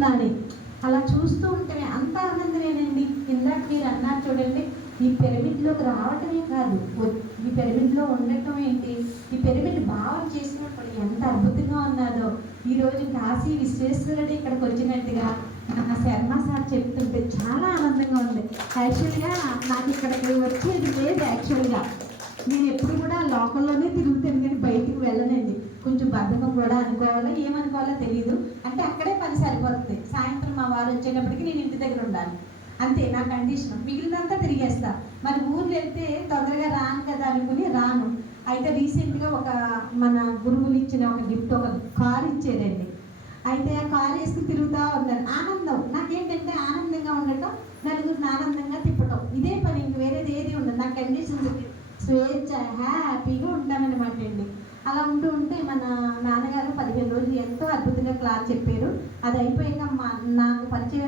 వస్తుందా అని అలా చూస్తూ ఉంటే అంత ఆనందమేనండి. ఇందాక మీరు అన్నారు చూడండి, ఈ పిరమిడ్లోకి రావటమే కాదు, ఈ పిరమిడ్లో ఉండటం ఏంటి, ఈ పిరమిడ్ భావన చేసినప్పుడు ఎంత అద్భుతంగా ఉన్నదో. ఈరోజు కాశీ విశ్వేశ్వరుడు ఇక్కడికి వచ్చినట్టుగా మన శర్మ సార్ చెప్తుంటే చాలా ఆనందంగా ఉంది. యాక్చువల్గా నాకు ఇక్కడికి వచ్చేది లేదు. యాక్చువల్గా నేను ఎప్పుడు కూడా లోకల్లోనే తిరుగుతాను కానీ బయటికి వెళ్ళనండి. కొంచెం బద్ధకం కూడా అనుకోవాలో ఏమనుకోవాలో తెలియదు. అంటే అక్కడే పని సరిపోతుంది. సాయంత్రం మా వారు వచ్చేటప్పటికి నేను ఇంటి దగ్గర ఉండాలి, అంతే నా కండిషన్. మిగిలినంతా తిరిగేస్తా. మరి ఊర్లు వెళ్తే తొందరగా రాను కదా అనుకుని రాను. అయితే రీసెంట్గా ఒక మన గురువులు ఇచ్చిన ఒక గిఫ్ట్, ఒక కారు ఇచ్చారండి. అయితే ఆ కారు వేసుకుని తిరుగుతూ ఉన్నాను. ఆనందం నాకేంటంటే ఆనందంగా ఉండటం, నలుగురిని ఆనందంగా తిప్పటం, ఇదే పని. ఇంక వేరేది ఏది ఉండదు. నా కండిషన్స్ స్వేచ్ఛ, హ్యాపీగా ఉంటానన్నమాట అండి. అలా ఉంటే మన నాన్నగారు 15 రోజులు ఎంతో అద్భుతంగా క్లాస్ చెప్పారు. అది అయిపోయాక నాకు పరిచయం